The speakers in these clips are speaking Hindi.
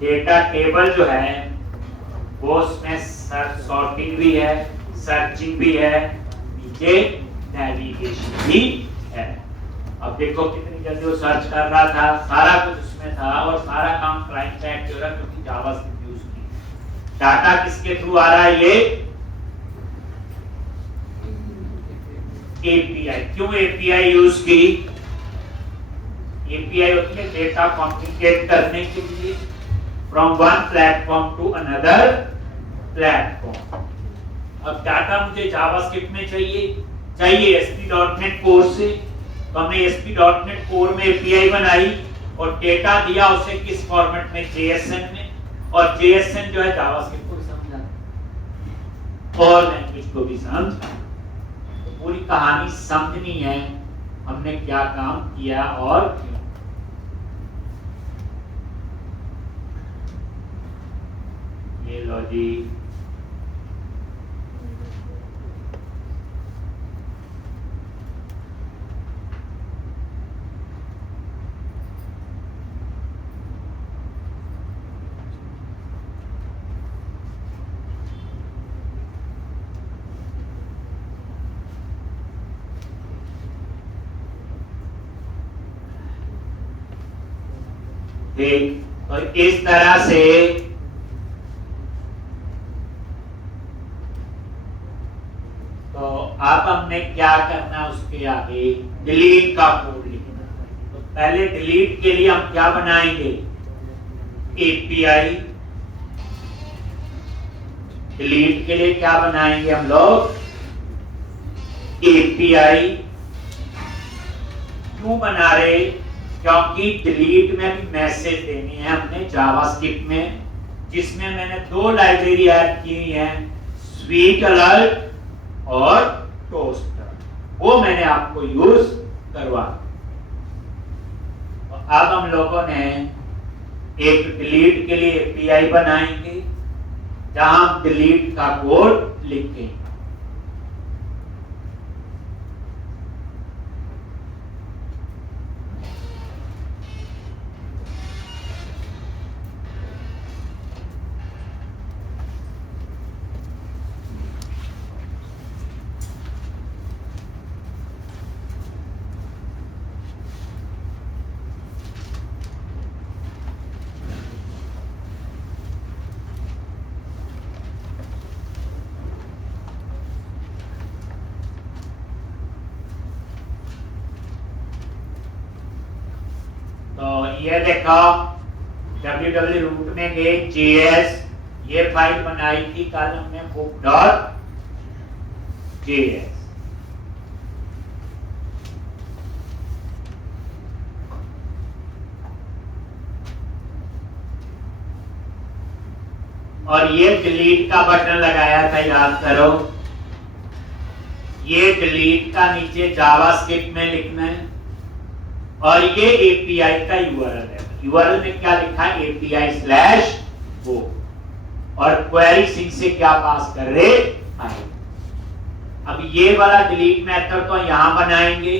डेटा टेबल जो है वो उसमें सॉर्टिंग भी है, सर्चिंग भी है, नीचे नेविगेशन भी है। अब देखो कितनी जल्दी वो सर्च कर रहा था, सारा कुछ उसमें था और सारा काम क्लाइंट साइड पे हो रहा है क्योंकि जावास्क्रिप्ट यूज की। डाटा किसके थ्रू आ रहा है? ये एपीआई। क्यों एपीआई यूज की? एपीआई होती है डेटा कम्युनिकेट करने के लिए from one platform to another platform. अब डाटा मुझे जावास्क्रिप्ट में चाहिए ASP.NET कोर से, तो हमने ASP.NEट कोर में एपीआई बनाई और डेटा दिया उसे किस फॉर्मेट में? JSON में। और JSON जो है जावास्क्रिप्ट को भी समझा और लैंग्वेज को भी समझ। तो पूरी कहानी समझनी है हमने क्या काम किया और क्यों। ये लो जी, देख तो इस तरह से तो अब हमने क्या करना, उसके आगे डिलीट का कोड लिखना। तो पहले डिलीट के लिए हम क्या बनाएंगे? एपीआई। डिलीट के लिए क्या बनाएंगे हम लोग? एपीआई। क्यों बना रहे? क्योंकि डिलीट में भी मैसेज देने हैं हमने जावास्क्रिप्ट में, जिसमें मैंने दो लाइब्रेरी ऐड की है, स्वीट अलर्ट और टोस्टर। वो मैंने आपको यूज करवा। तो अब हम लोगों ने एक डिलीट के लिए एपीआई बनाएंगे जहां डिलीट का कोड लिखेंगे। तो ये देखो www रूट में गए, JS ये फाइल बनाई थी कल हमने book.js। और ये डिलीट का बटन लगाया था, याद करो। ये डिलीट का नीचे जावास्क्रिप्ट में लिखना है और ये एपीआई का यूआरएल है। यूआरएल में क्या लिखा है? API/book। और क्वेरी सिंक से क्या पास कर रहे हैं? अब ये वाला डिलीट मेथड तो यहां बनाएंगे,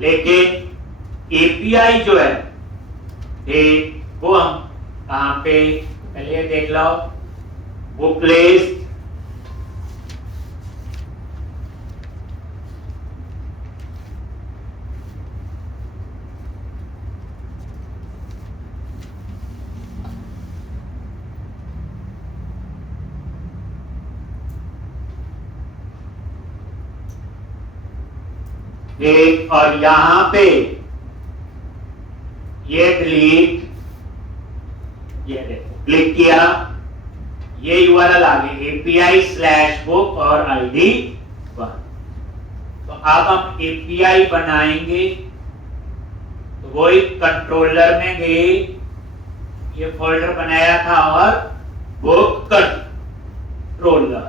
लेकिन एपीआई जो है वो हम कहां पे? पहले देख लो, बुक लिस्ट, एक, और यहां पे ये डिलीट, ये देखो क्लिक किया, ये यूआरएल आ गई API/book और ID 1। तो अब हम एपीआई बनाएंगे, तो वही कंट्रोलर में गए, ये फोल्डर बनाया था और बुक कंट्रोलर,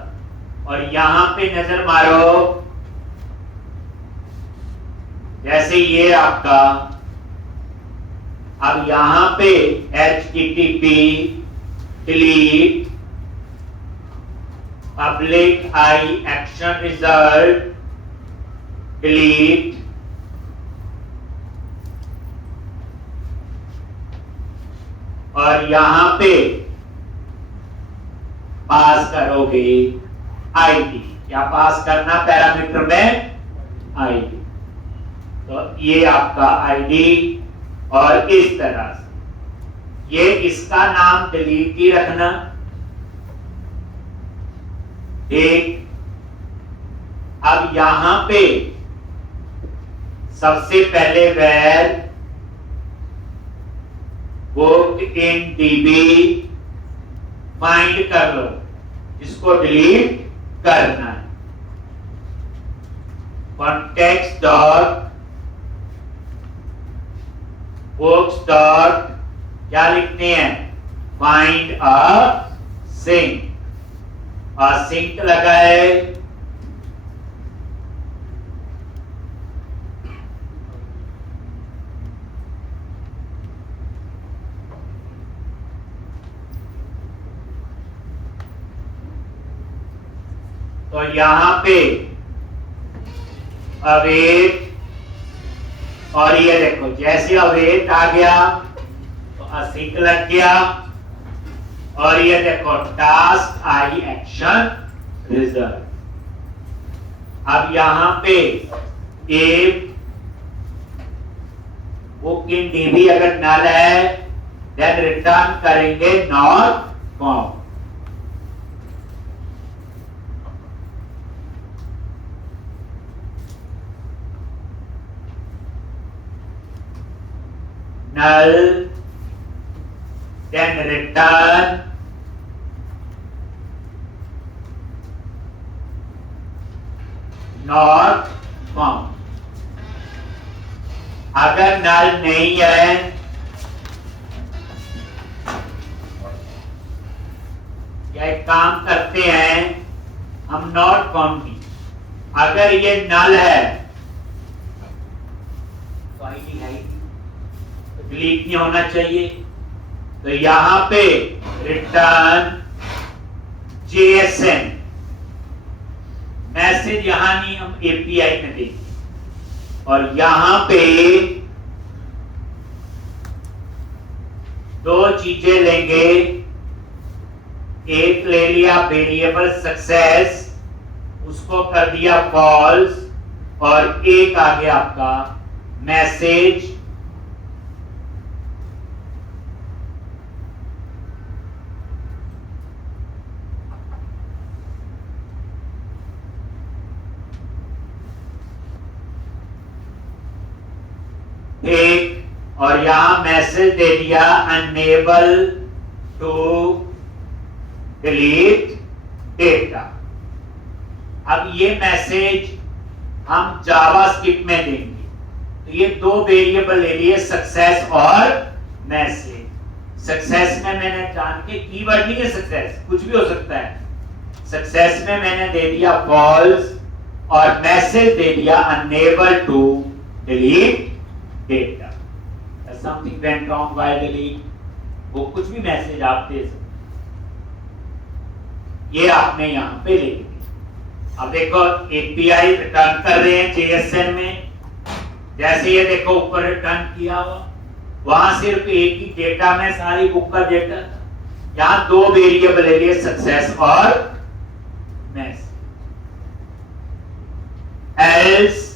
और यहां पे नजर मारो, जैसे ये आपका, अब यहां पे http delete public I action result delete और यहां पे पास करोगे आईडी। क्या पास करना पैरामीटर में? आईडी। तो ये आपका आईडी और इस तरह से ये इसका नाम डिलीट ही रखना। ठीक। अब यहां पे सबसे पहले where booked in DB find कर लो, इसको डिलीट करना है। कॉन्टेक्स्ट डॉट बुक्स डॉट क्या लिखते हैं? Find a sync. और सिंक लगाए तो यहां पे अवेट, और ये देखो जैसे अवेट आ गया तो असिंक लग गया, और ये देखो टास्क आई एक्शन रिजल्ट। अब यहां पे एक बुक इन डीबी अगर नल है देन रिटर्न करेंगे not found. null then return not found। अगर null नहीं है या एक काम करते हैं हम not found की, अगर ये null है तो आईडी है डिलीट नहीं होना चाहिए। तो यहां पे रिटर्न JSN मैसेज यहां नहीं, हम API में देंगे। और यहां पे दो चीजें लेंगे, एक ले लिया वेरिएबल सक्सेस, उसको कर दिया फॉल्स, और एक आ गया आपका मैसेज एक, और यहां मैसेज दे दिया अनेबल टू डिलीट डेटा। अब ये मैसेज हम जावास्क्रिप्ट में देंगे। तो ये दो वेरिएबल ले लिए सक्सेस और मैसेज। सक्सेस में मैंने जान के कीवर्ड नहीं है, सक्सेस कुछ भी हो सकता है। सक्सेस में मैंने दे दिया फॉल्स और मैसेज दे दिया unable to delete data. Something went wrong while delete, वो कुछ भी मैसेज आप दे सकते, ये आपने यहां पे लिख दिया। अब देखो एपीआई रिटर्न कर रहे हैं JSN में, जैसे ये देखो ऊपर रिटर्न किया हुआ, वहां सिर्फ एक ही डेटा में सारी बुक का डेटा था, यहां दो वेरिएबल ले लिए सक्सेस और मैसेज। एल्स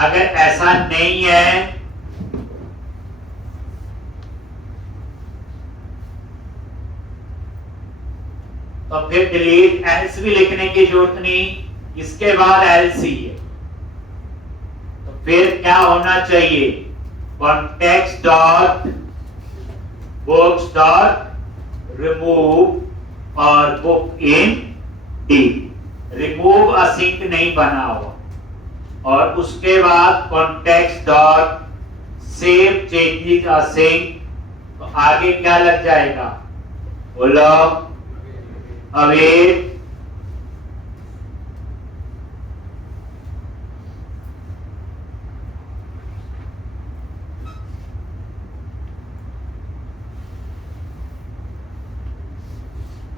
अगर ऐसा नहीं है तो फिर डिलीट एल्स भी लिखने की जरूरत नहीं, इसके बाद एल्स ही है। तो फिर क्या होना चाहिए? Context dot books dot remove और book in D. Remove async नहीं बना हुआ, और उसके बाद context dot save changes async. तो आगे क्या लग जाएगा? बोलो अवेट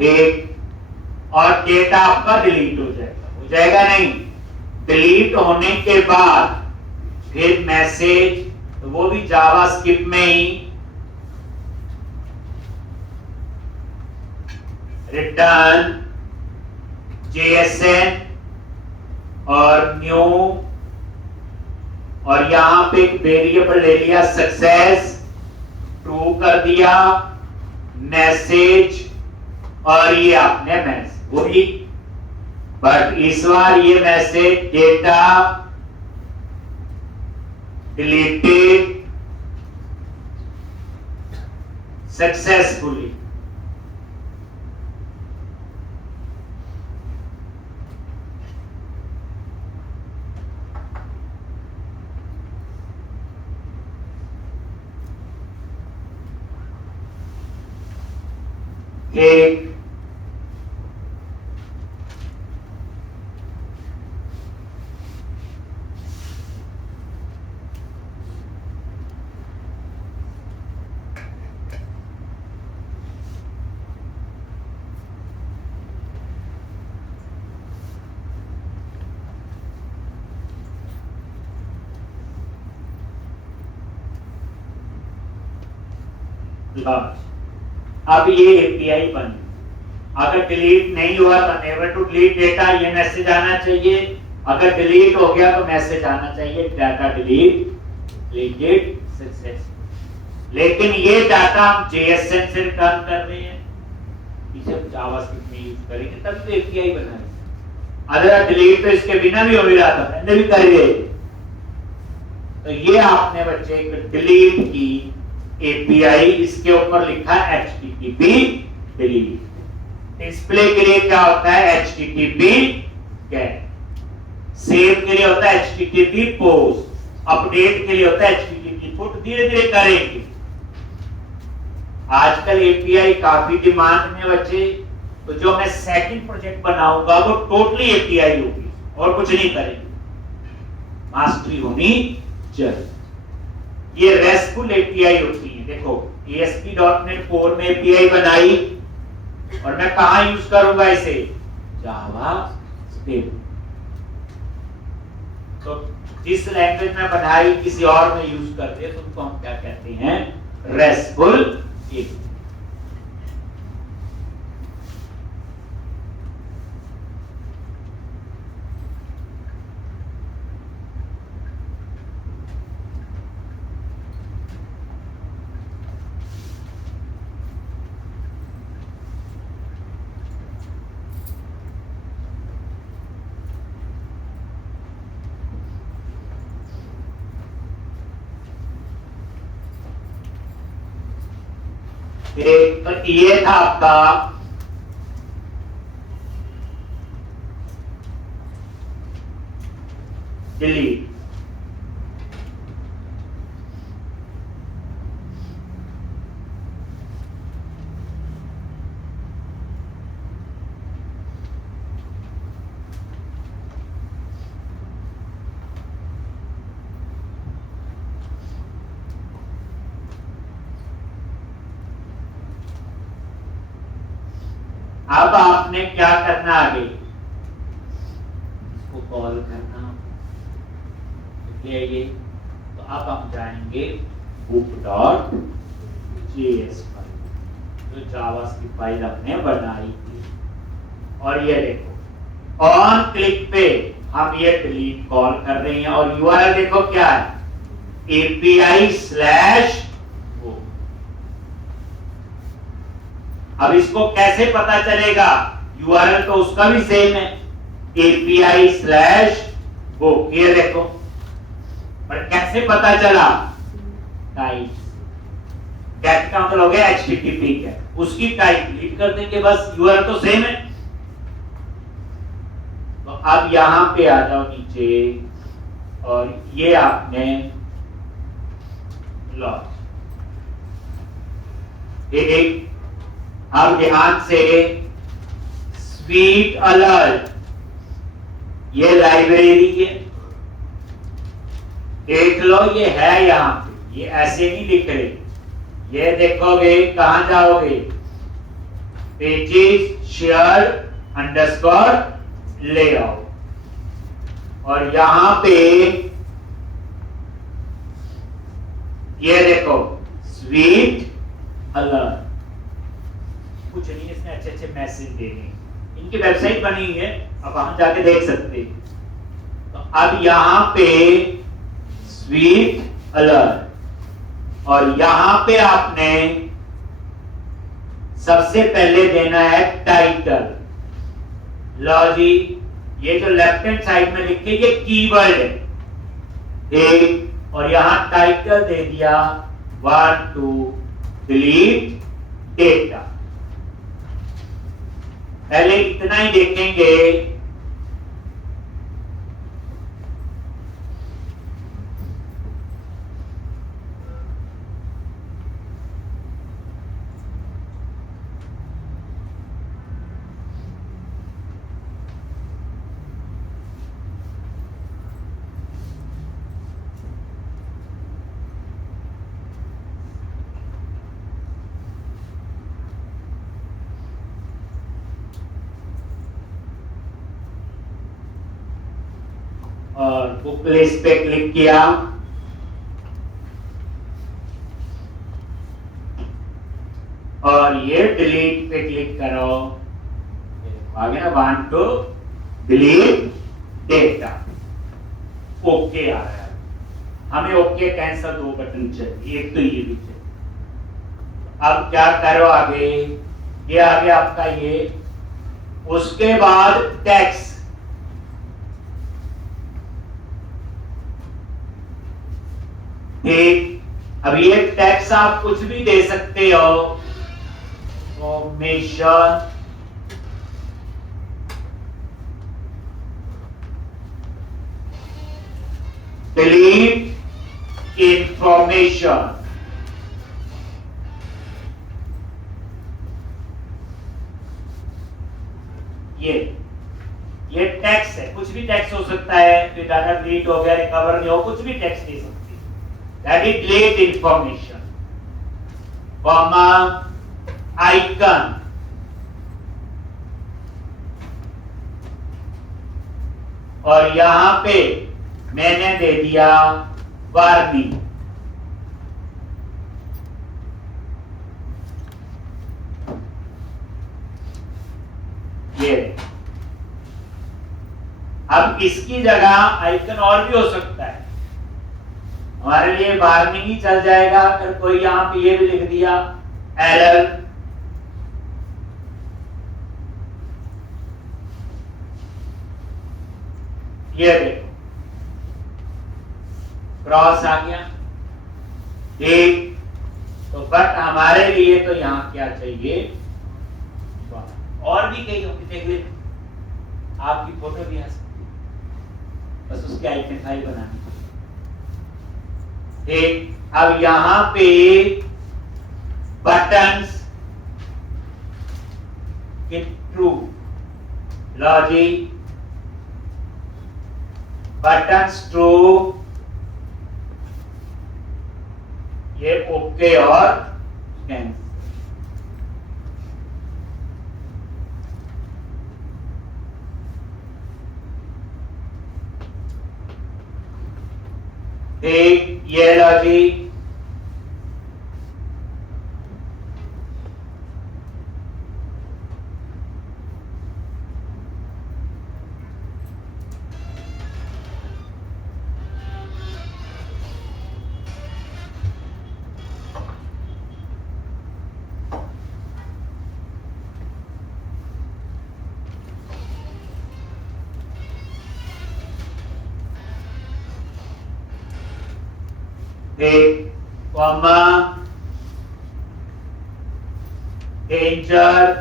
एक, और डेटा आपका डिलीट हो जाएगा। हो जाएगा नहीं? डिलीट होने के बाद फिर मैसेज, तो वो भी जावास्क्रिप्ट में ही, रिटर्न JSN और न्यू, और यहां पे एक वेरिएबल ले लिया सक्सेस, ट्रू कर दिया, मैसेज, और ये आपने मैसेज वही, बट इस बार ये मैसेज डेटा डिलीटेड सक्सेसफुली। एक अब ये एपीआई बन, अगर डिलीट नहीं हुआ तो नेवर टू डिलीट डेटा, ये मैसेज आना चाहिए, अगर डिलीट हो गया तो मैसेज आना चाहिए डाटा डिलीटेड सक्सेस। लेकिन ये डाटा हम JSN से रिटर्न कर रहे हैं, इसे हम जावास्क्रिप्ट में यूज करेंगे तब तो एपीआई बना है। अगर डिलीट तो इसके बिना भी हो ही रहा था, मैंने भी कर दिया। तो ये आपने बच्चे डिलीट की एपीआई, इसके ऊपर लिखा HTTP डिलीट। डिस्प्ले के लिए क्या होता है HTTP गेट, सेव के लिए होता है HTTP पोस्ट, अपडेट के लिए होता है HTTP पुट। धीरे धीरे करेंगे। आजकल एपीआई काफी डिमांड में बच्चे, तो जो मैं सेकंड प्रोजेक्ट बनाऊंगा वो टोटली एपीआई होगी और कुछ नहीं करेंगे, मास्टरी होनी चाहिए। ये रेस्टफुल एपीआई होती है। देखो ASP.NET 4 में एपीआई बनाई, और मैं कहां यूज करूंगा इसे, जावास्क्रिप्ट। तो जिस लैंग्वेज में बनाई किसी और में यूज कर दे तो उनको हम क्या कहते हैं, रेस्टफुल एपीआई। तो ये था आपका डिलीट। अब आपने क्या करना, आगे इसको कॉल करना, ये तो अब हम जाएंगे book.js फाइल, जो जावास्क्रिप्ट फाइल हमने बनाई थी। और ये देखो ऑन क्लिक पे हम ये डिलीट कॉल कर रहे हैं, और यूआरएल देखो क्या है, API/book। अब इसको कैसे पता चलेगा, यूआरएल तो उसका भी सेम है, API/book। ये देखो, पर कैसे पता चला, टाइप गेट का मतलब हो गया HTTP गेट, उसकी टाइप डिलीट कर देंगे, बस यूआरएल तो सेम है। तो अब यहां पे आ जाओ नीचे, और ये आपने लॉग एक। अब ध्यान से स्वीट अलर्ट, ये लाइब्रेरी है, देख लो, ये है यहां पे, ये ऐसे नहीं लिख रहे, ये देखोगे कहां जाओगे, पेजेस शेयर अंडरस्कोर लेआउट, और यहां पे ये देखो स्वीट अलर्ट, कुछ नहीं, इसने अच्छे अच्छे मैसेज देने, इनकी वेबसाइट बनी हुई है, आप वहां जाके देख सकते हैं। तो अब यहां पे स्वीट अलर्ट, और यहां पे आपने सबसे पहले देना है टाइटल। लो जी, ये जो लेफ्ट हैंड साइड में लिखे ये कीवर्ड है, ठीक, और यहां टाइटल दे दिया 1 to delete डेटा। पहले इतना ही देखेंगे। और बुक लिस्ट पे क्लिक किया, और ये डिलीट पे क्लिक करो, आ गया 1 to delete डेटा। ओके आ रहा है, हमें ओके कैंसल 2 बटन चाहिए, एक तो ये भी चाहिए। अब क्या करो आगे, ये आ गया आपका ये, उसके बाद टैक्स, ठीक, अब ये टैक्स आप कुछ भी दे सकते हो, फॉर्मेशन, डिलीट इंफॉर्मेशन, ये टैक्स है, कुछ भी टैक्स हो सकता है, फिर डाटा डिलीट हो गया, रिकवर नहीं हो, कुछ भी टैक्स दे सकते, that is delete information, comma icon, और यहां पे मैंने दे दिया वार्निंग। ये अब इसकी जगह आइकन और भी हो सकता है, हमारे लिए वार्निंग ही चल जाएगा। अगर कोई यहां पे ये भी लिख दिया एरर, ये देखो क्रॉस आ गया, ठीक, तो बट हमारे लिए तो यहां क्या चाहिए, और भी कई होंगे, आपकी फोटो भी आ सकती है, बस उसके आइकन फाइल बनानी। ठीक, अब यहां पे बटन्स के ट्रू, लॉजिक बटन्स ट्रू, ये ओके और कैंसिल। ठीक, ये लॉजिक, एक कॉमा डेंजर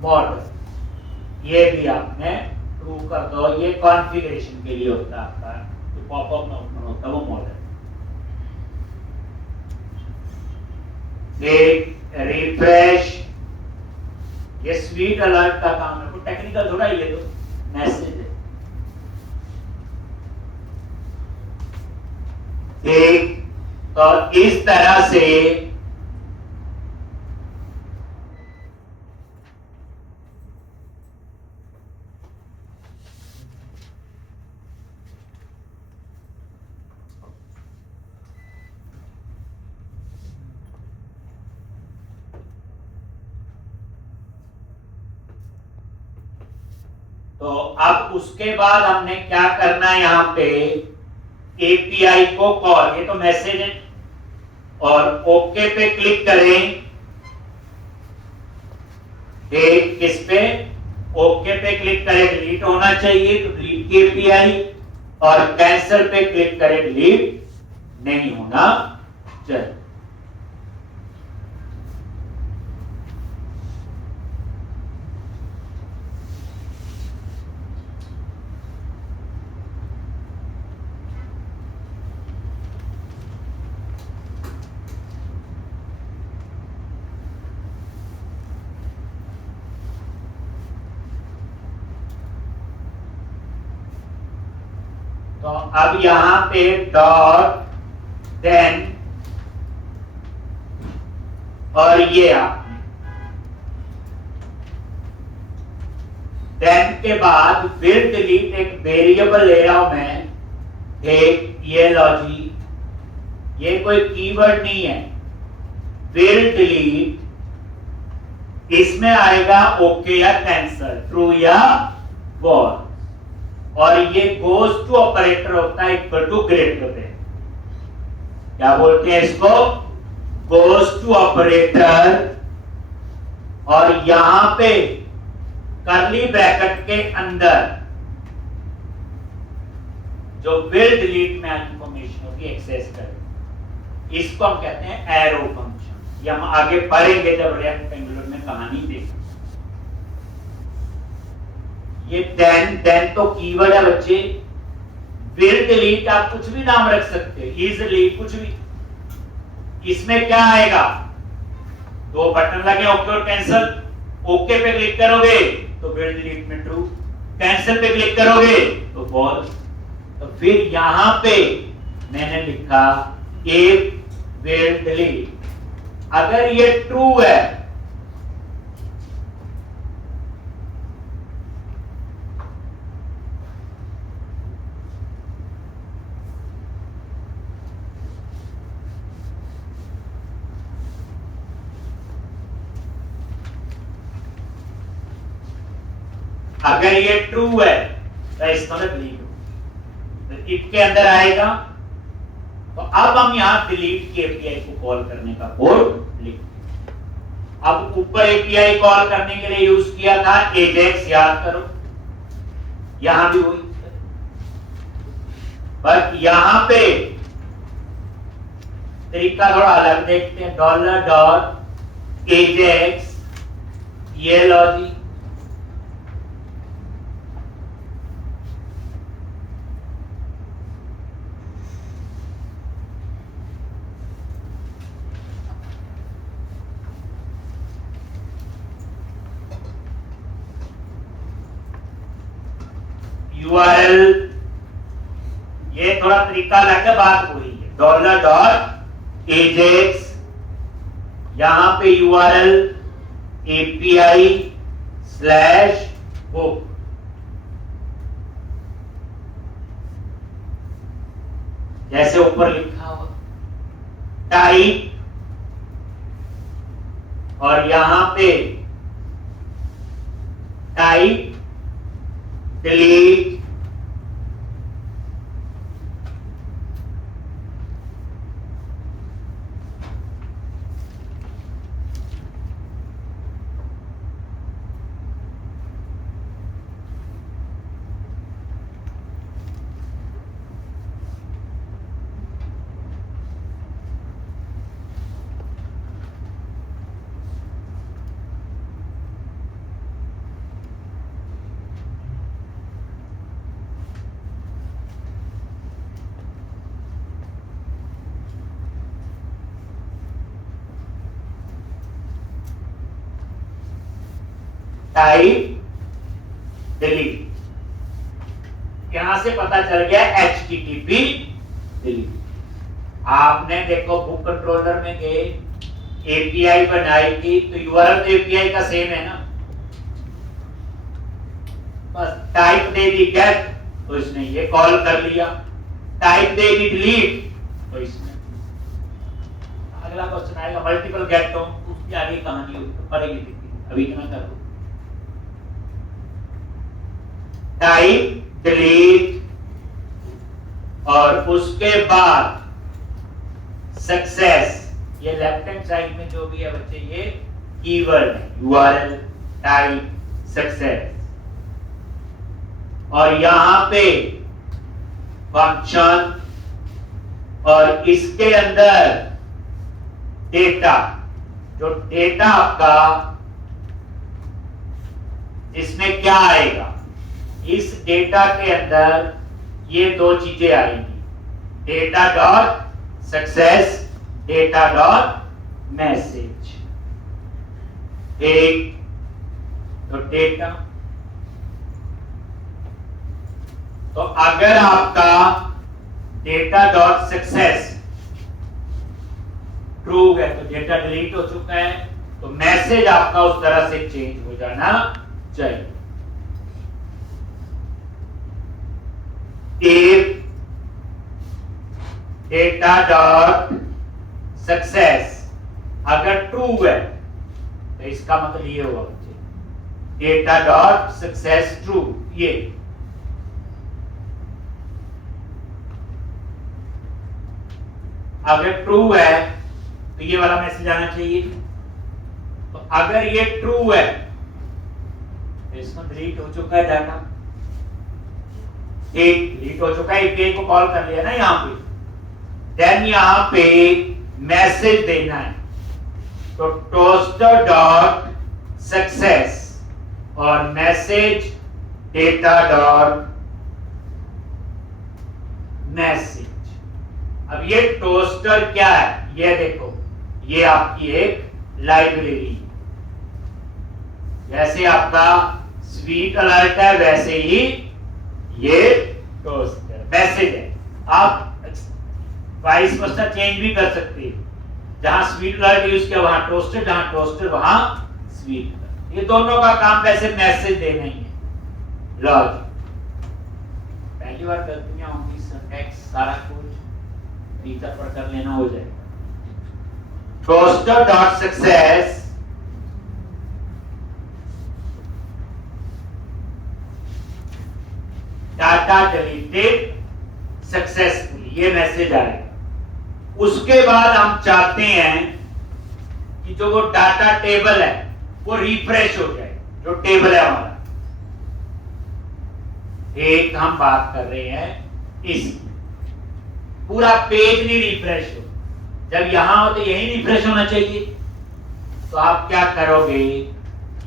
मॉडल, ये भी आपने ट्रू कर दो, ये कॉन्फ़िगरेशन के लिए होता है आपका, जो पॉपअप में ओपन होता है वो मॉडल। एक रिफ्रेश, ये स्वीट अलर्ट का काम है, कोई टेक्निकल थोड़ा, ये तो मैसेज है। एक तो इस तरह से तो अब उसके बाद हमने क्या करना है, यहां पे एपीआई को कॉल, ये तो मैसेज है, और ओके पे क्लिक करें। किस पे? ओके पे क्लिक करें, डिलीट होना चाहिए तो डिलीट की एपीआई, और कैंसिल पे क्लिक करें, डिलीट नहीं होना चाहिए। तो अब यहां पे डॉट देन, और ये आपने देन के बाद विल डिलीट एक वेरिएबल ले रहा हूं मैं, एक ये लॉजी, ये कोई कीवर्ड नहीं है, विल डिलीट, इसमें आएगा ओके या कैंसल, ट्रू या फॉल्स, और ये गोज टू ऑपरेटर होता है इक्वल टू ग्रेटर देन, क्या बोलते हैं इसको? गोज टू ऑपरेटर, और यहां पे करली ब्रैकेट के अंदर जो विल डिलीट में इंफॉर्मेशन होगी एक्सेस करें, इसको हम कहते हैं एरो फंक्शन। ये हम आगे पढ़ेंगे जब रिएक्ट एंगुलर में कहानी देखेंगे। ये देन तो कीवर्ड है बच्चे, विल डिलीट आप कुछ भी नाम रख सकते हैं, इजीली कुछ भी। इसमें क्या आएगा? दो बटन लगे, ओके और कैंसल। ओके पे क्लिक करोगे तो विल डिलीट में ट्रू, कैंसिल पे क्लिक करोगे तो फॉल्स। तो फिर यहां पे मैंने लिखा इफ विल डिलीट, अगर ये ट्रू है अगर ये ट्रू है तो इसका डिलीट हो, तो इफ के अंदर आएगा। तो अब हम यहां डिलीट की एपीआई को कॉल करने का कोड लिख, अब ऊपर एपीआई कॉल करने के लिए यूज किया था एजेक्स, याद करो, यहां भी वही, पर यहां पे तरीका थोड़ा अलग देखते हैं। डॉलर डॉट एजेक्स, ये लॉजिक, यूआरएल, ये थोड़ा तरीका अलग है, बात हो रही है। डॉलर डॉट एजेक्स, यहां पे यूआरएल एपीआई स्लैश बुक, जैसे ऊपर लिखा हुआ, टाइप, और यहां पे टाइप डिलीट, टाइप डिलीट, यहां से पता चल गया HTTP डिलीट। आपने देखो बुक कंट्रोलर में गए, एपीआई बनाई थी, तो यूआरएल तो एपीआई का सेम है ना, बस टाइप दे दी गेट तो इसने ये कॉल कर लिया, टाइप दे दी डिलीट तो इसने, अगला क्वेश्चन आएगा मल्टीपल गेट, तो उसकी आगे कहानी पड़ेगी, अभी इतना कर दो। टाइप डिलीट और उसके बाद सक्सेस, ये लेफ्ट हैंड साइड में जो भी है बच्चे ये कीवर्ड है, URL टाइप सक्सेस, और यहां पे फंक्शन और इसके अंदर डेटा, जो डेटा आपका इसमें क्या आएगा, इस डेटा के अंदर ये दो चीजें आएंगी, data dot success, data dot message. एक तो डेटा, तो अगर आपका डेटा डॉट सक्सेस ट्रू है तो डेटा डिलीट हो चुका है, तो मैसेज आपका उस तरह से चेंज हो जाना चाहिए। if डेटा डॉट सक्सेस अगर ट्रू है तो इसका मतलब ये होगा बच्चे, डेटा डॉट सक्सेस ट्रू, ये अगर ट्रू है तो ये वाला मैसेज आना चाहिए। तो अगर ये ट्रू है तो इसमें डिलीट हो चुका है डाटा, एक डिलीट हो चुका है, एक को कॉल कर लिया ना यहां पे, देन यहां पे मैसेज देना है, तो टोस्टर डॉट सक्सेस और मैसेज डेटा डॉट मैसेज। अब ये टोस्टर क्या है, ये देखो, ये आपकी एक लाइब्रेरी, जैसे आपका स्वीट अलर्ट है वैसे ही ये टोस्टर मैसेज है। आप वाइस वर्सा चेंज भी कर सकते हैं, जहां स्वीट अलर्ट यूज किया वहां टोस्टर, जहां टोस्टर वहां स्वीट। ये दोनों का काम वैसे मैसेज देना ही है। लॉजिक पहली बार गलतियां होंगी, सिंटैक्स सारा कुछ टीचर पर कर लेना हो जाएगा। Toaster dot success data deleted successfully, ये मैसेज आएगा। उसके बाद हम चाहते हैं कि जो वो डाटा टेबल है वो रिफ्रेश हो जाए, जो टेबल है हमारा। एक हम बात कर रहे हैं इसकी, पूरा पेज नहीं रिफ्रेश हो, जब यहां हो तो यही रिफ्रेश होना चाहिए। तो आप क्या करोगे,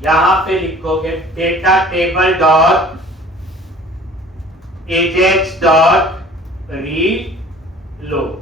यहां पे लिखोगे data table dot Ajax dot reload.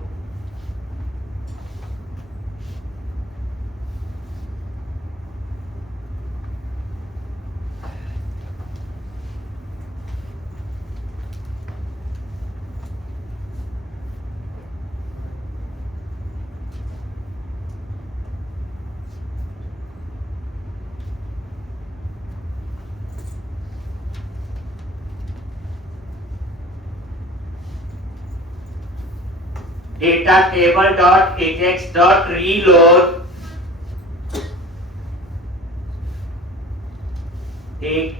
Data table dot Ajax dot reload, ठीक।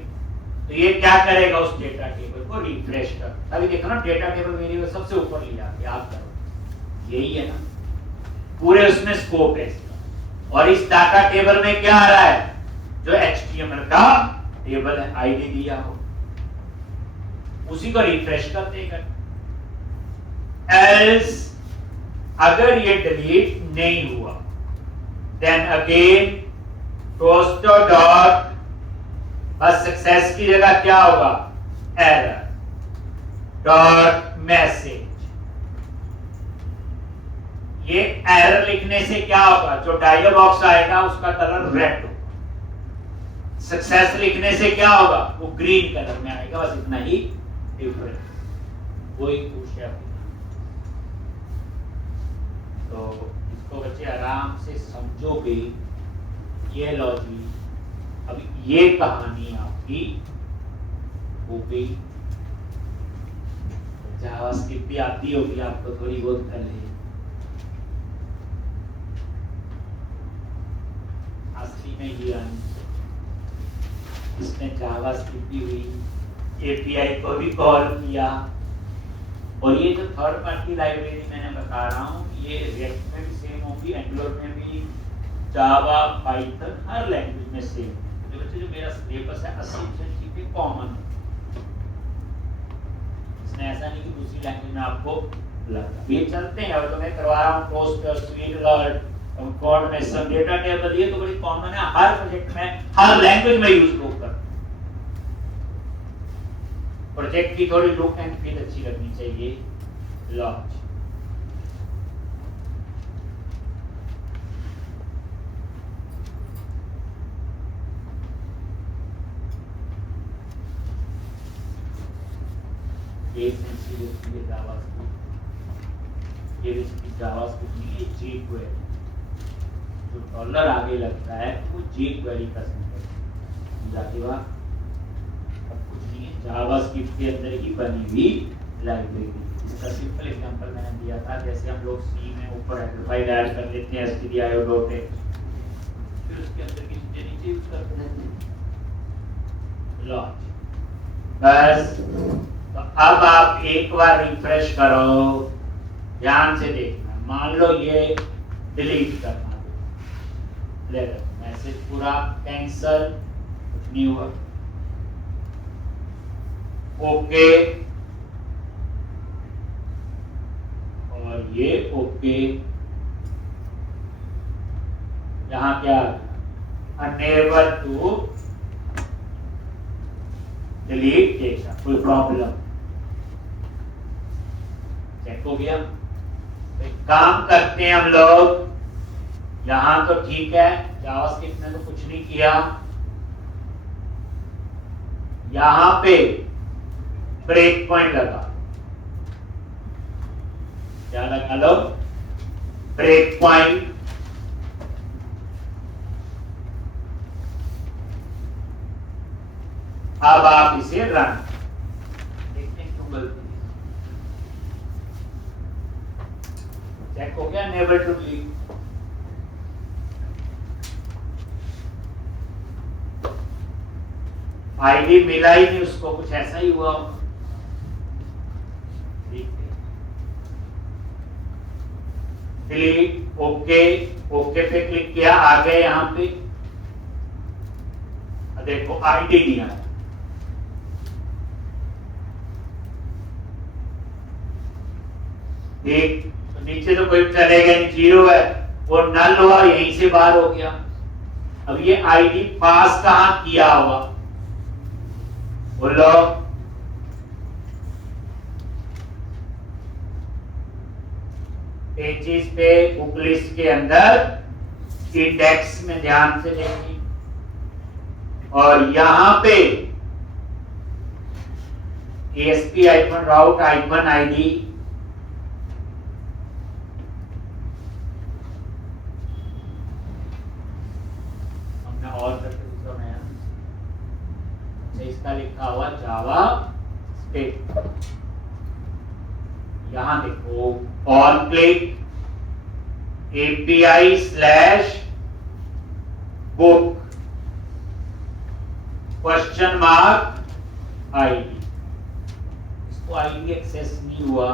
तो ये क्या करेगा, उस डेटा टेबल को रिफ्रेश कर। अभी देखो ना, डेटा टेबल वेरिएबल सबसे ऊपर ले जाके याद करो, यही है ना, पूरे उसमें स्कोप है इसका। और इस डाटा टेबल में क्या आ रहा है, जो HTML का टेबल है, आईडी दिया हो, उसी को रिफ्रेश कर देगा। एल्स अगर ये डिलीट नहीं हुआ, देन अगेन टोस्टर डॉट, बस सक्सेस की जगह क्या होगा, एरर डॉट मैसेज। ये एरर लिखने से क्या होगा, जो डायलॉग बॉक्स आएगा उसका कलर रेड होगा। सक्सेस लिखने से क्या होगा, वो ग्रीन कलर में आएगा। बस इतना ही डिफरेंस, वही पूछ है। तो इसको बच्चे आराम से समझोगे, ये लॉजिक। अब ये कहानी आपकी हो गई। जावास्क्रिप्ट भी आती होगी आपको थोड़ी बहुत पहले, असली में ये इसमें जावास्क्रिप्ट भी हुई, एपीआई को भी कॉल किया। और ये जो थर्ड पार्टी लाइब्रेरी मैंने बता रहा हूँ, ये रिएक्ट में भी सेम होगी, एंगुलर में भी, जावा, पाइथन, हर लैंग्वेज में सेम। तो बच्चे जो मेरा सिलेबस है 80% चीजें कॉमन है, इसमें ऐसा नहीं कि दूसरी लैंग्वेज में आपको लगा। ये चलते हैं, तो मैं करवा रहा हूँ पोस्टर, स्वीडलर्ट, कोऑर्डिनेशन, डेटा टेबल, ये तो बड़ी कॉमन है, हर प्रोजेक्ट में, हर लैंग्वेज में यूज लोग करते हैं। प्रोजेक्ट की थोड़ी लुक एंड फील अच्छी लगनी चाहिए। लॉन्च ये जावास्क्रिप्ट नहीं है, jQuery। जो डॉलर आगे लगता है वो jQuery का सिंबल जाके वहाँ कुछ नहीं है, जावास्क्रिप्ट के अंदर ही बनी हुई लाइब्रेरी। इसका सिंपल एग्जांपल मैंने दिया था, जैसे हम लोग सी में ऊपर हेडरफाइल ऐड कर लेते हैं stdio.h, फिर उसके अंदर की चीजें नीचे यूज करते हैं। लॉन्च बस। तो अब आप एक बार रिफ्रेश करो, ध्यान से देखना। मान लो ये डिलीट करना, मैसेज पूरा कैंसल, कुछ नहीं हुआ, ओके, और ये ओके। यहां क्या अनेबल टू डिलीट डेटा, कोई प्रॉब्लम, चेक हो गया। तो एक काम करते हैं हम लोग, यहां तो ठीक है, जावास्क्रिप्ट ने तो कुछ नहीं किया, यहां पे ब्रेक पॉइंट लगा, क्या लगा लो, ब्रेक पॉइंट। अब आप इसे रन देखते हैं क्यों गलती, चेक हो गया, नेवर टू लीव। आईडी मिला ही नहीं उसको, कुछ ऐसा ही हुआ। डिलीट, ओके, ओके पे क्लिक किया, आ गए यहां पे, देखो आईडी नहीं आया। एक तो नीचे तो कोई चलेगा नहीं, जीरो है, वो नल हुआ, यहीं से बाहर हो गया। अब ये आईडी पास कहां किया हुआ, बोलो, पेजेस पे बुक लिस्ट के अंदर इंडेक्स में ध्यान से देखिए, और यहां पे ASP-route-id, हमने और करके दूसरा नया, इसका लिखा हुआ जावा स्टेट, यहां देखो, on click API/book question mark ID, इसको आईडी एक्सेस नहीं हुआ,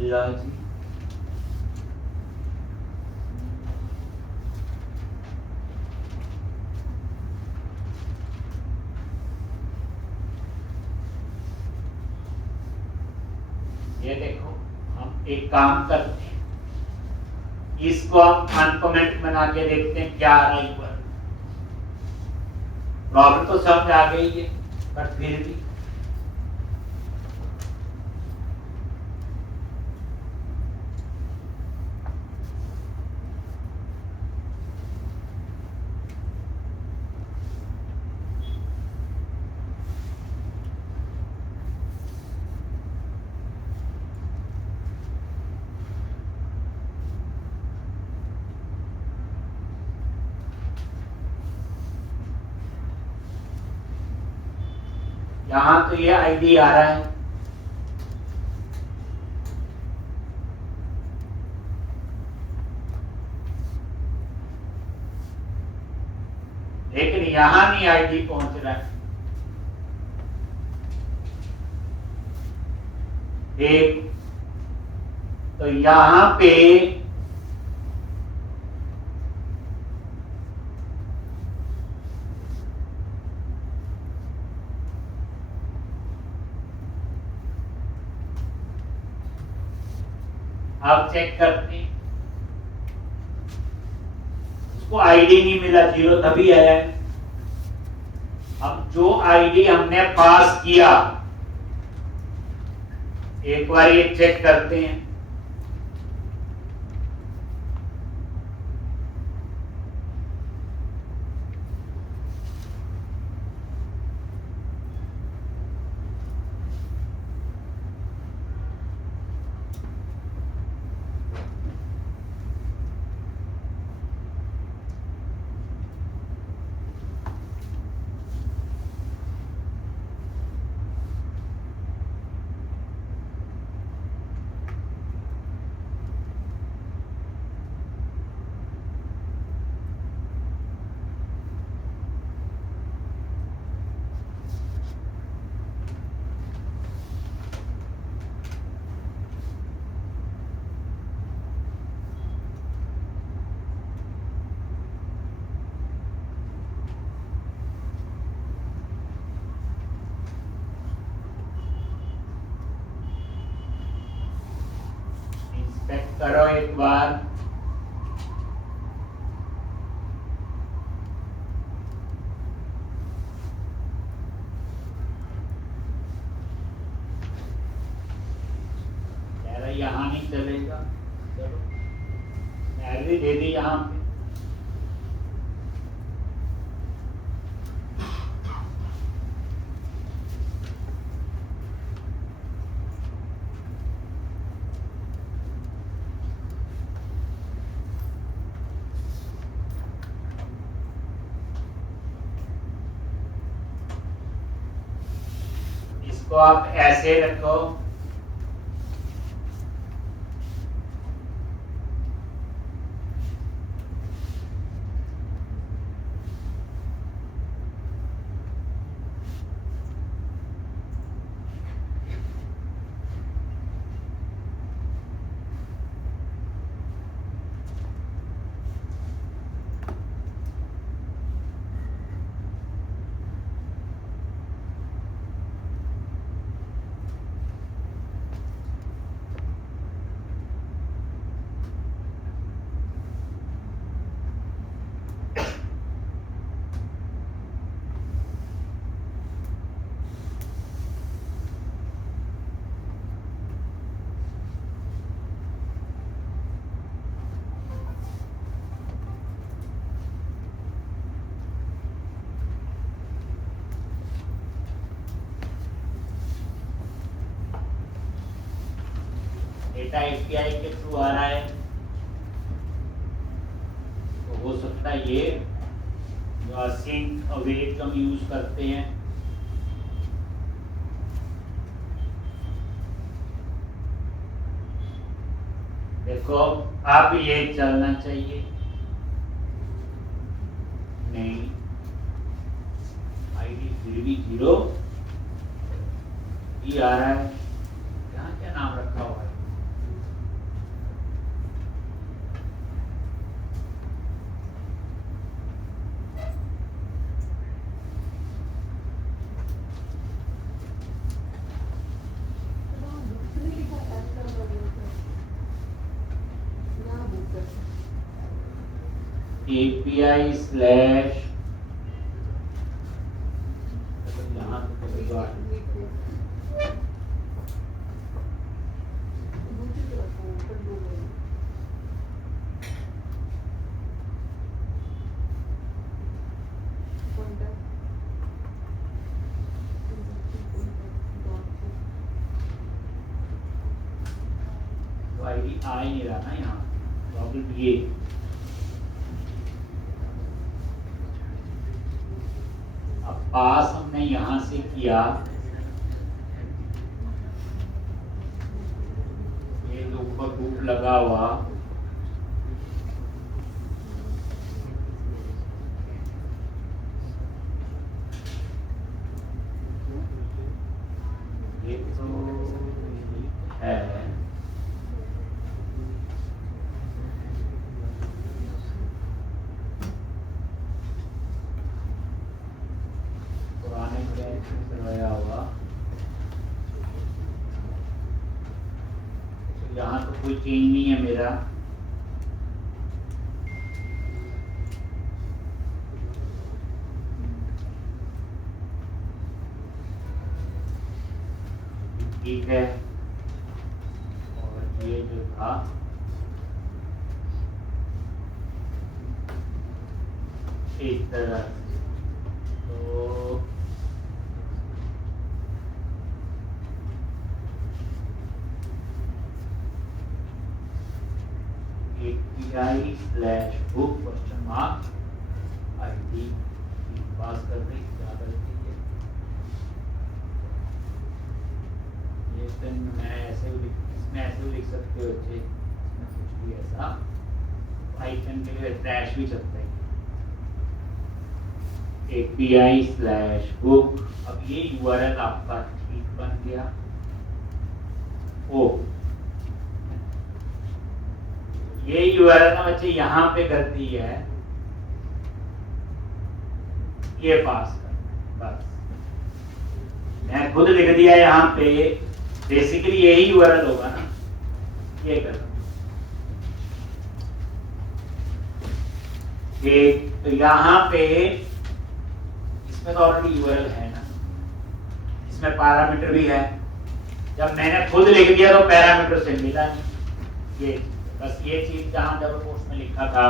लॉजिक ये देखो, हम एक काम करते हैं, इसको हम अनकमेंट बना के देखते हैं क्या आ रहा है। प्रॉब्लम तो समझ आ गई है, पर फिर भी यहां तो ये आईडी आ रहा है, लेकिन यहां नहीं आईडी पहुंच रहा है। ठीक, तो यहां पे आप चेक करते हैं, उसको आईडी नहीं मिला, 0 तभी आया है। अब जो आईडी हमने पास किया, एक बार ये चेक करते हैं। इंस्पेक्ट करो एक बार। यहाँ नहीं चलेगा, चलो सैलरी दे दी यहाँ पे। इसको आप ऐसे रखो, डेटा एपीआई के थ्रू आ रहा है, तो हो सकता है ये जो असिंक अवेट हम यूज करते हैं, देखो अब ये चलना चाहिए, नहीं आईडी फिर भी 0 ही आ रहा है। यहाँ क्या नाम रखा हुआ है? API स्लैश यहाँ तो आईडी आ ही नहीं रहा ना, यहाँ प्रॉब्लम ये। पास हमने यहां से किया, ये ऊपर रूट लगा हुआ, ये तो है पुराने क्लास में करवाया होगा। तो यहाँ तो कोई चेंज नहीं है मेरा। ठीक है, और ये जो था इस तरह तो API slash book question mark ID पास कर रही क्या करती है ये मैं ऐसे भी इसमें ऐसे भी लिख सकते हो बच्चे, इसमें कुछ भी ऐसा पाइथन के लिए ट्रैश भी चलता है। API स्लैश बुक, अब ये URL आपका ठीक बन गया। ओ ये URL ना बच्चे यहाँ पे गलती है, ये पास कर बस मैं खुद लिख दिया यहाँ पे, बेसिकली यही URL होगा ना, ये कर तो यहाँ पे इसमें तो ऑलरेडी URL है ना, इसमें पैरामीटर भी है। जब मैंने खुद लिख दिया तो पैरामीटर से मिला नहीं, ये बस ये चीज जहां डबल कोट्स में लिखा था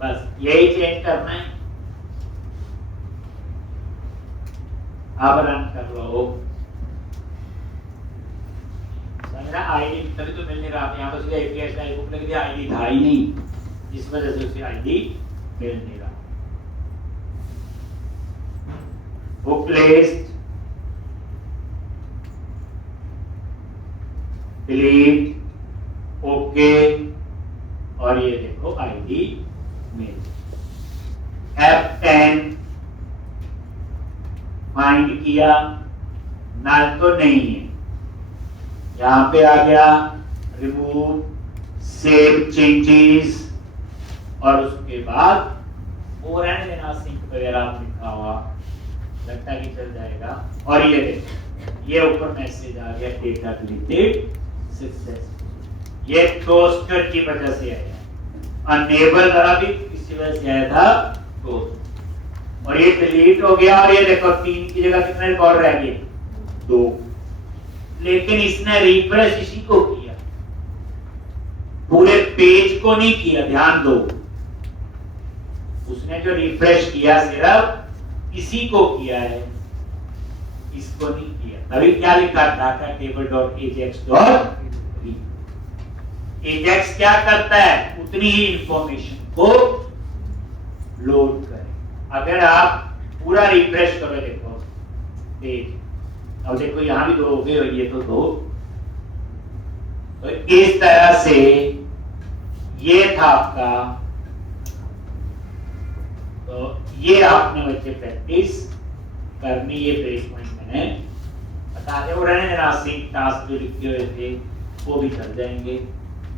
बस यही चेंज करना है। अब रन कर लो। समझा, आईडी तभी तो मिल नहीं रहा था, यहाँ तो सीधा API स्टाइल बुक लिख दिया, आईडी था ही नहीं, जिस वजह से उसे आईडी मिल नहीं रहा। बुक लिस्ट डिलीट ओके, और ये देखो आईडी F10 फाइंड किया, नल तो नहीं है, यहां पे आ गया रिमूव सेव चेंजेस, और उसके बाद वो रहने देना सिंक वगैरह लिखा हुआ, लगता है कि चल जाएगा। और ये देखो ये ऊपर मैसेज आ गया डेटा डिलीटेड सक्सेसफुल, ये टोस्टर की वजह से आया, अनेबल वाला भी किसी वजह से आया था तो, और ये डिलीट हो गया। और ये देखो 3 की जगह कितने रिकॉर्ड रह गए 2, लेकिन इसने रिफ्रेश इसी को किया, पूरे पेज को नहीं किया, ध्यान दो, उसने जो रिफ्रेश किया सिर्फ इसी को किया है, इसको नहीं किया। अभी क्या लिखा data table dot Ajax dot, Ajax क्या करता है, उतनी ही इंफॉर्मेशन को लोड करे। अगर आप पूरा रिफ्रेश करो, देखो पेज, अब देखो यहां भी 2 हो गए, और ये तो 2, तो इस तरह से ये था आपका। तो ये आपने बच्चे प्रैक्टिस करनी, ये ब्रेक पॉइंट मैंने बता दिया, वो रहने देना, सिंक टास्क जो लिखे हुए थे वो भी चल जाएंगे,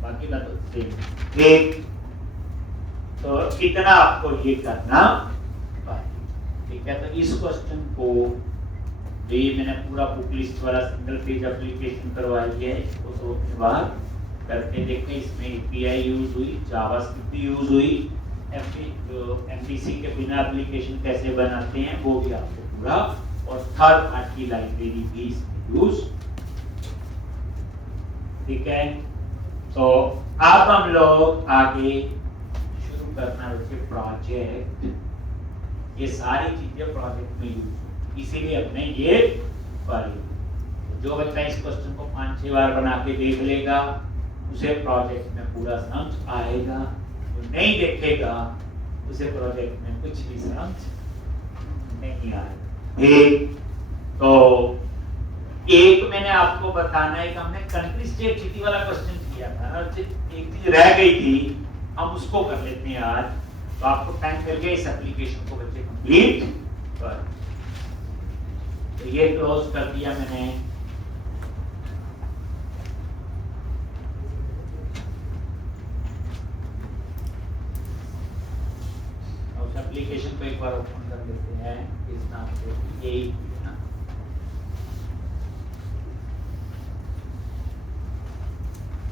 बाकी का तो सेम। एक तो इतना आपको ये करना, ठीक है। तो इस क्वेश्चन को ये मैंने पूरा बुक लिस्ट वाला सिंगल पेज एप्लीकेशन करवाई है, इसको तो अपने बाहर करके देखें। इसमें API यूज हुई, जावास्क्रिप्ट यूज हुई, MVC के बिना एप्लीकेशन कैसे बनाते हैं वो भी आपको पूरा, और थर्ड पार्टी लाइब्रेरी भी इसमें यूज, ठीक है। तो अब हम लोग आगे शुरू करना बच्चे प्रोजेक्ट, ये सारी चीजें प्रोजेक्ट में यूज, इसीलिए अपने ये पढ़ी। जो बच्चा इस क्वेश्चन को 5-6 बार बना के देख लेगा उसे प्रोजेक्ट में पूरा समझ आएगा, जो नहीं देखेगा उसे प्रोजेक्ट में कुछ भी समझ नहीं आएगा। एक तो एक मैंने आपको बताना है कि हमने कंट्री स्टेट सिटी वाला क्वेश्चन किया था ना, एक चीज रह गई थी, हम उसको कर लेते हैं आज। तो आपको टाइम मिल गया इस एप्लीकेशन को बच्चे कंप्लीट कर। तो ये क्लोज कर दिया मैंने। उस एप्लीकेशन को एक बार ओपन कर लेते हैं इस नाम से, यही ना।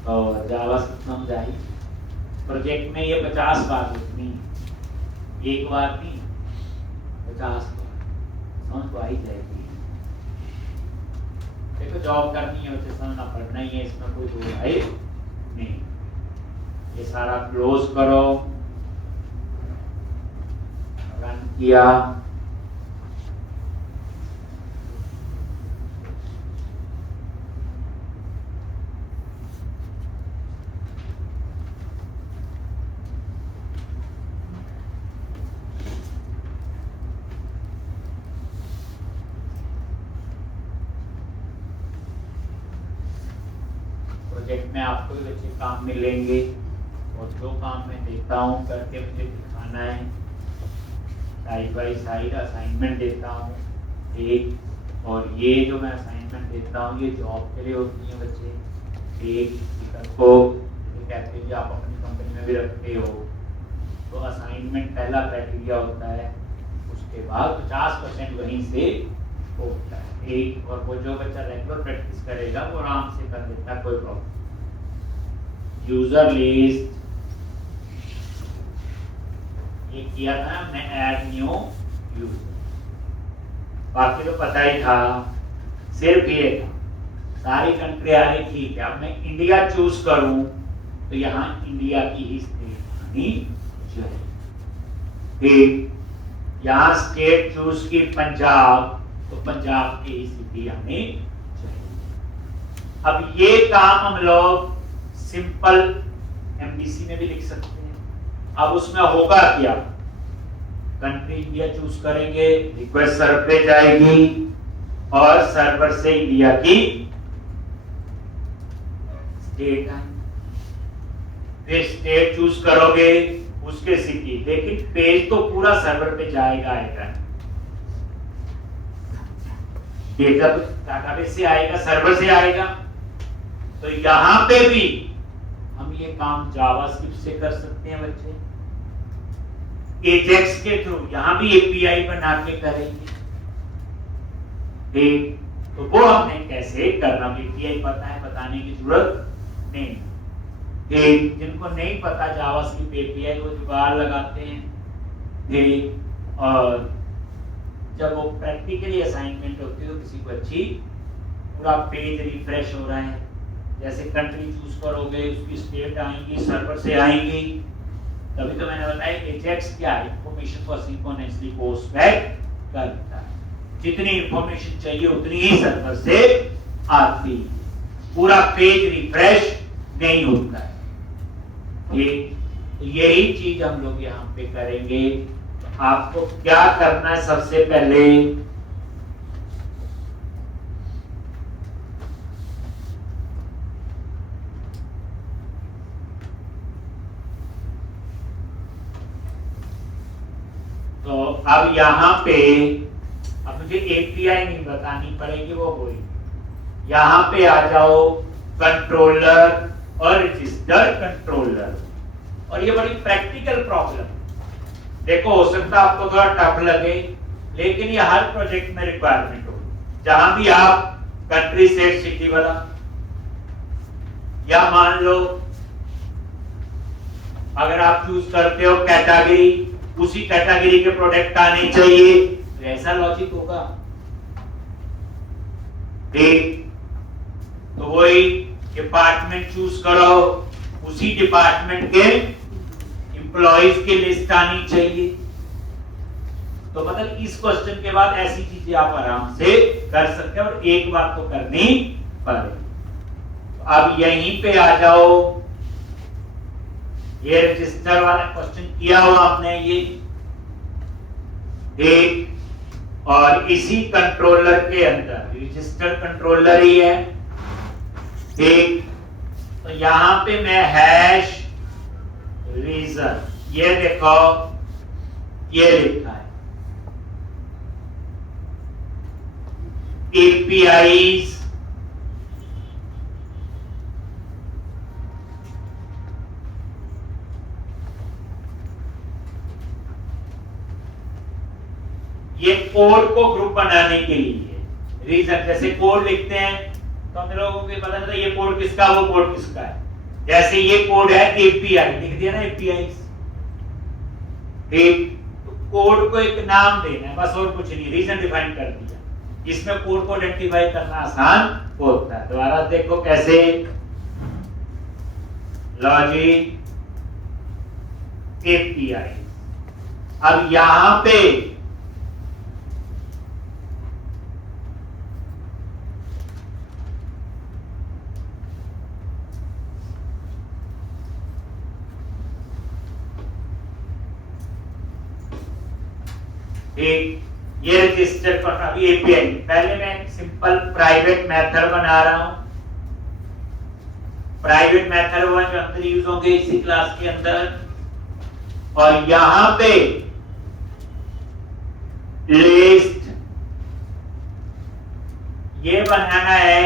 और जावा समझाई प्रोजेक्ट में ये 50 बार लिखनी, एक बार नहीं 50 बार, समझ तो आ ही जाएगी। देखो जॉब करनी है उसे समझना पड़ना ही है, इसमें कोई दो राय नहीं। ये सारा क्लोज करो, रन किया, प्रोजेक्ट में आपको भी अच्छे काम मिलेंगे और जो काम मैं देता हूँ करके मुझे दिखाना है। साइड बाई साइड असाइनमेंट देता हूँ एक, और ये जो मैं असाइनमेंट देता हूँ ये जॉब के लिए होती है बच्चे। एक को कहते हैं कि आप अपनी कंपनी में भी रखते हो, तो असाइनमेंट पहला क्राइटेरिया होता है, उसके बाद 50% वहीं से होता है एक। और वो जो बच्चा रेगुलर प्रैक्टिस करेगा वो आराम से कर देता है, कोई प्रॉब्लम। यूजर लिस्ट ये किया था हमने, ऐड न्यू यूजर, बाकी तो पता ही था, सिर्फ ये था सारी कंट्री आ रही थी। अब मैं इंडिया चूज करूं तो यहाँ इंडिया की ही स्टेट आनी चाहिए। यहाँ स्टेट चूज की पंजाब, तो पंजाब की ही सिटी आनी चाहिए। अब ये काम हम लोग सिंपल एमबीसी में भी लिख सकते हैं। अब उसमें होगा क्या, कंट्री इंडिया चूज करेंगे, रिक्वेस्ट सर्वर पे जाएगी और सर्वर से इंडिया की स्टेट आएगी। फिर स्टेट चूज करोगे उसके सिटी, लेकिन पेज तो पूरा सर्वर पे जाएगा आएगा, डेटा तो डाटाबेस से आएगा, सर्वर से आएगा। तो यहां पे भी हम ये काम जावास्क्रिप्ट से कर सकते हैं बच्चे, एजेक्स के थ्रू यहां भी एपीआई बना के करेंगे। ठीक, तो वो हमने कैसे करना, एपीआई पता है, बताने की जरूरत नहीं। ठीक, जिनको नहीं पता जावास्क्रिप्ट एपीआई वो जुगाड़ लगाते हैं। ठीक, और जब वो प्रैक्टिकली असाइनमेंट होती है तो किसी को अच्छी, पूरा पेज रिफ्रेश हो रहा है, जैसे कंट्री चूज करोगे उसकी स्टेट आएंगी, सर्वर से आएंगी। तभी तो मैंने बताया एजेक्स क्या है, इंफॉर्मेशन को सिंक्रोनसली पोस्ट बैक करता है, जितनी इंफॉर्मेशन चाहिए उतनी ही सर्वर से आती, पूरा पेज रिफ्रेश नहीं होता है। यही चीज हम लोग यहाँ पे करेंगे। आपको क्या करना है, सबसे पहले तो अब यहाँ पे अब मुझे एपीआई नहीं बतानी पड़ेगी, वो कोई यहाँ पे आ जाओ, कंट्रोलर और रजिस्टर कंट्रोलर। और ये बड़ी प्रैक्टिकल प्रॉब्लम, देखो हो सकता है आपको थोड़ा टफ लगे, लेकिन ये हर प्रोजेक्ट में रिक्वायरमेंट हो। जहां भी आप कंट्री स्टेट सिटी वाला, या मान लो अगर आप चूज करते हो कैटेगरी, उसी कैटेगरी के प्रोडक्ट आने चाहिए, तो ऐसा लॉजिक होगा। ठीक, तो वही डिपार्टमेंट चूज करो, उसी डिपार्टमेंट के एम्प्लॉइज की लिस्ट आनी चाहिए। तो मतलब इस क्वेश्चन के बाद ऐसी चीजें आप आराम से कर सकते हैं, और एक बात तो करनी पड़ेगी। अब यहीं पे आ जाओ, ये रजिस्टर वाला क्वेश्चन किया हुआ आपने ये ठीक, और इसी कंट्रोलर के अंदर रजिस्टर कंट्रोलर ही है ठीक, तो यहां पे मैं हैश रीजन ये देखो ये लिखा है APIs ये कोड को ग्रुप बनाने के लिए रीजन, जैसे कोड लिखते हैं तो हम लोगों को पता चलता है ये कोड किसका वो कोड किसका है। जैसे ये कोड है API लिख दिया ना APIs ठीक, तो कोड को एक नाम देना है बस और कुछ नहीं, रीजन डिफाइन कर दिया, इसमें कोड को आइडेंटिफाई करना आसान होता है। दोबारा देखो कैसे, लॉजिक API, अब यहां पे एक ये रजिस्टर पर अभी API, पहले मैं सिंपल प्राइवेट मेथड बना रहा हूं, प्राइवेट मेथड वो जो अंदर यूज होंगे इसी क्लास के अंदर, और यहां पे लिस्ट ये बनाना है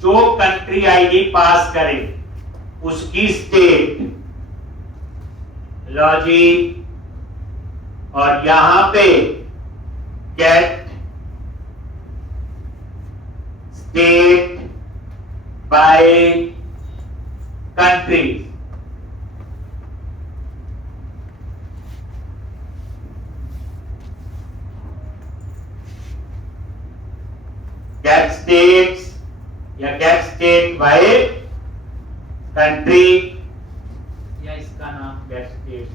जो कंट्री आईडी पास करे उसकी स्टेट लॉजिक, और यहां पे get state by country, get states या गेट स्टेट बाय कंट्री, या इसका नाम गेट स्टेट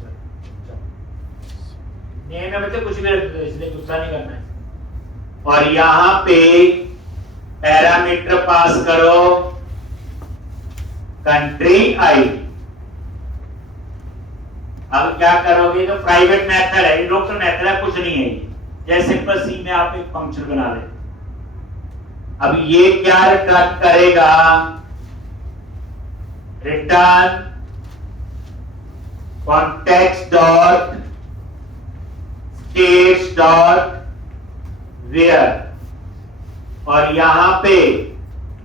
नेम है, मतलब कुछ भी रख दो इसलिए गुस्सा नहीं करना है। और यहां पे पैरामीटर पास करो कंट्री आईडी। अब क्या करोगे, तो प्राइवेट मेथड है, लोकल मेथड है, कुछ नहीं है, जैसे सिंपल सी में आप एक फंक्शन बना लेते। अब ये क्या रिटर्न करेगा, return context dot states dot where, और यहां पे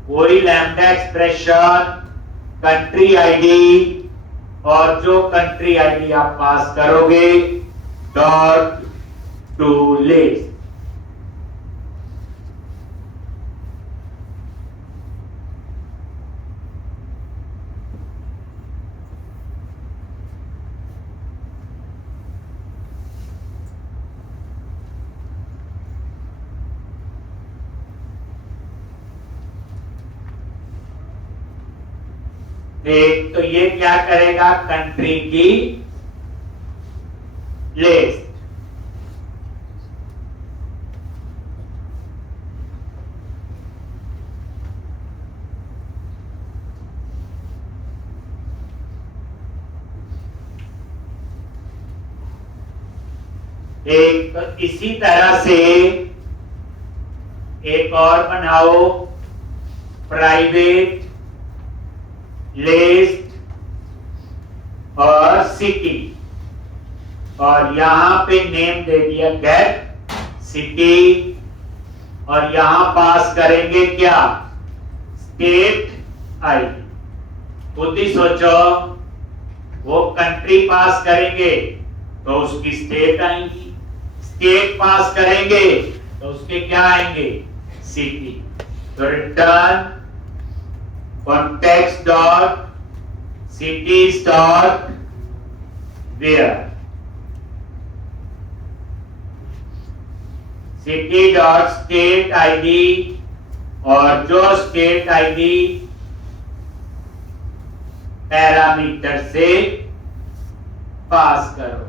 कोई लैम्डा एक्सप्रेशन कंट्री आईडी, और जो कंट्री आईडी आप पास करोगे डॉट टू लिस्ट। एक तो ये क्या करेगा, कंट्री की लिस्ट, एक तो इसी तरह से एक और बनाओ प्राइवेट लिस्ट और सिटी, और यहां पे नेम दे दिया गेट सिटी, और यहां पास करेंगे क्या, स्टेट आईडी। खुद ही सोचो, वो कंट्री पास करेंगे तो उसकी स्टेट आएंगी, स्टेट पास करेंगे तो उसके क्या आएंगे, सिटी। तो return context dot cities dot where, city dot state ID, और जो स्टेट आईडी पैरामीटर से पास करो।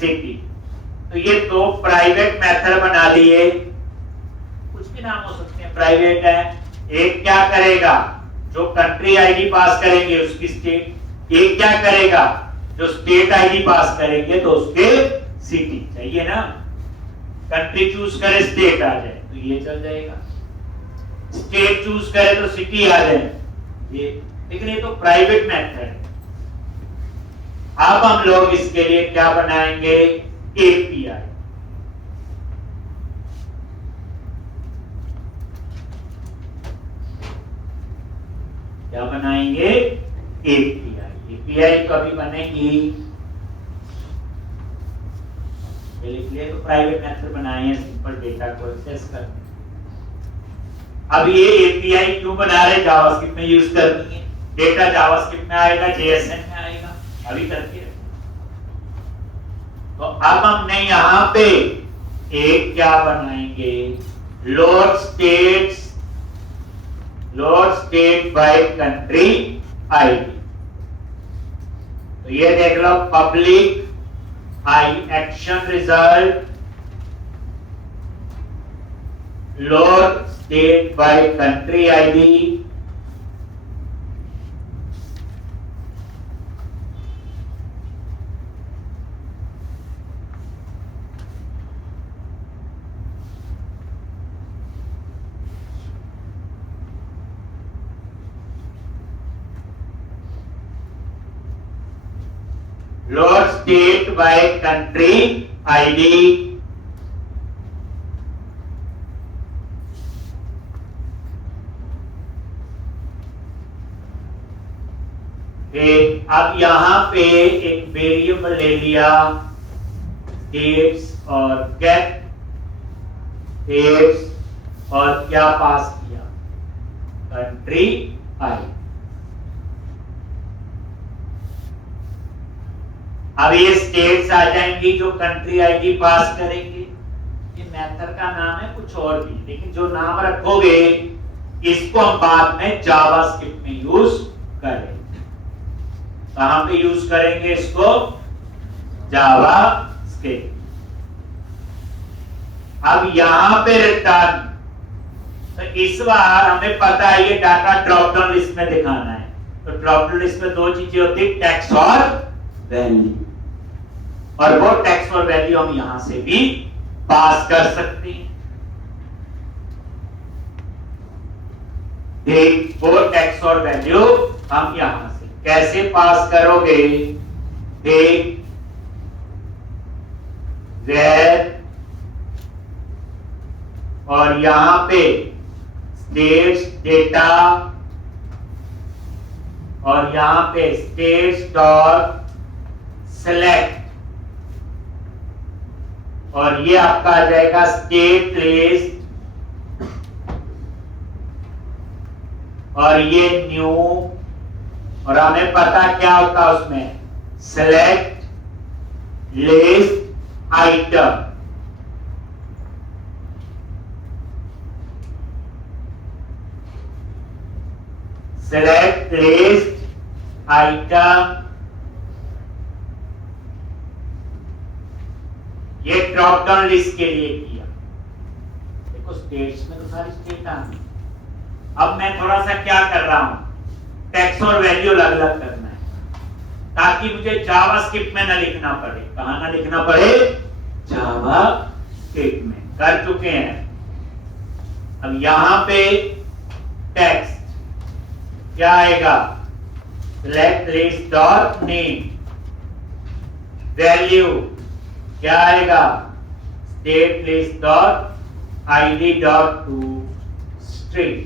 सिटी। तो ये दो प्राइवेट मेथड बना लिए, कुछ भी नाम हो सकते हैं, प्राइवेट है। एक क्या करेगा, जो कंट्री आईडी पास करेंगे उसकी स्टेट, एक क्या करेगा, जो स्टेट आईडी पास करेंगे तो उसके सिटी। चाहिए ना, कंट्री चूज करे स्टेट आ जाए तो ये चल जाएगा, स्टेट चूज करे तो सिटी आ जाए ये, लेकिन ये तो प्राइवेट मेथड है। अब हम लोग इसके लिए क्या बनाएंगे, एपीआई। क्या बनाएंगे, एपीआई। एपीआई कभी बनेगी, ये लिख लिए, तो प्राइवेट मेथड बनाए हैं सिंपल डेटा को एक्सेस करने। अब ये एपीआई क्यों बना रहे, जावास्क्रिप्ट में यूज करनी है, डेटा जावास्क्रिप्ट में आएगा, जेएसएन में आएगा, अभी करके रखें। तो अब हमने यहां पे एक क्या बनाएंगे, load state by country ID. तो ये देख लो, public I action result load state by country ID. Load state by country ID. अब यहां पे एक वेरिएबल ले लिया, डेट्स और गेट डेट्स, और क्या पास किया, कंट्री आईडी। अब ये स्टेट्स आ जाएंगी जो कंट्री आईडी पास करेंगे। ये मेथड का नाम है कुछ और भी, लेकिन जो नाम रखोगे इसको हम बाद में जावास्क्रिप्ट में यूज करेंगे। कहां पे यूज करेंगे इसको, जावास्क्रिप्ट। अब यहां पे रिटर्न, तो इस बार हमें पता है ये डाटा ड्रॉप डाउन लिस्ट में दिखाना है। तो ड्रॉप डाउन लिस्ट में दो चीजें होती है, टेक्स्ट और वैल्यू, और वो टेक्स्ट और वैल्यू हम यहां से भी पास कर सकते हैं। वो टेक्स्ट और वैल्यू हम यहां से कैसे पास करोगे, वेर, और यहां पे स्टेट्स डेटा, और यहां पे स्टेट्स डॉट सेलेक्ट, और ये आपका आ जाएगा स्टेट लिस्ट, और ये न्यू, और हमें पता क्या होता है उसमें, select list item. Select list item, ये ड्रॉप डाउन लिस्ट के लिए किया। देखो स्टेट्स में तो सारी स्टेट आ गई। अब मैं थोड़ा सा क्या कर रहा हूं, टेक्स्ट और वैल्यू अलग अलग करना है, ताकि मुझे जावास्क्रिप्ट में ना लिखना पड़े। कहां ना लिखना पड़े, जावास्क्रिप्ट में। कर चुके हैं। अब यहां पे टेक्स्ट क्या आएगा, select list dot name, value क्या आएगा, state list dot ID dot to string.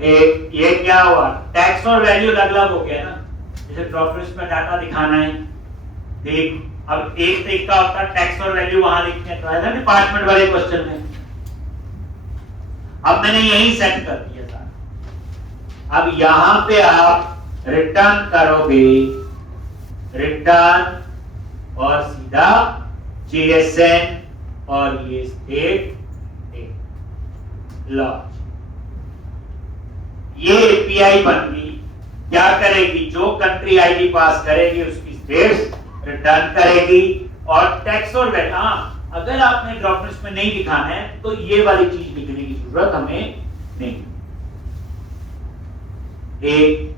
एक ये क्या हुआ, टैक्स और वैल्यू अलग अलग हो गया ना, जैसे ड्रॉप में डाटा दिखाना है, देख अब एक तरीका होता है टैक्स और वैल्यू वहां लिखते हैं, तो है ना डिपार्टमेंट वाले क्वेश्चन में। अब मैंने यही सेट कर दिया था। अब यहां पे आप रिटर्न करोगे, रिटर्न और सीधा जीएसएन और ये स्टेट लॉज, ये एपीआई बन गई। क्या करेगी, जो कंट्री आईडी पास करेगी उसकी स्टेट्स रिटर्न करेगी और टैक्स और वैल्यू। हाँ, अगर आपने ड्रॉपलिस्ट में नहीं दिखाना है तो ये वाली चीज लिखने की जरूरत हमें नहीं। एक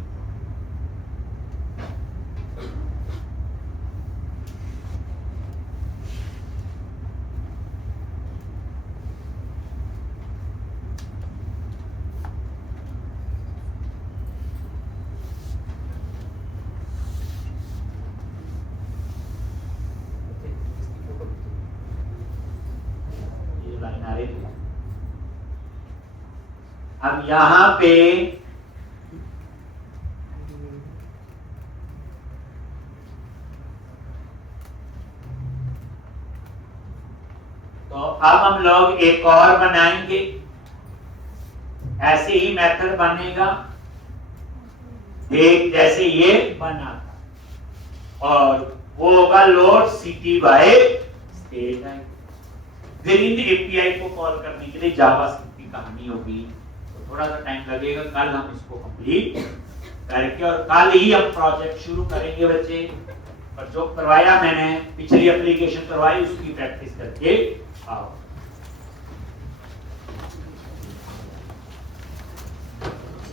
अब यहां पे तो अब हम लोग एक और बनाएंगे, ऐसे ही मेथड बनेगा एक जैसे ये बना था, और वो होगा लोड सिटी बाय स्टेट है। फिर इन एपीआई को कॉल करने के लिए जावास्क्रिप्ट की कहानी होगी, तो थोड़ा सा टाइम लगेगा। कल हम इसको कंप्लीट करके और कल ही हम प्रोजेक्ट शुरू करेंगे बच्चे। और जो करवाया मैंने, पिछली एप्लीकेशन करवाई उसकी प्रैक्टिस करके आओ।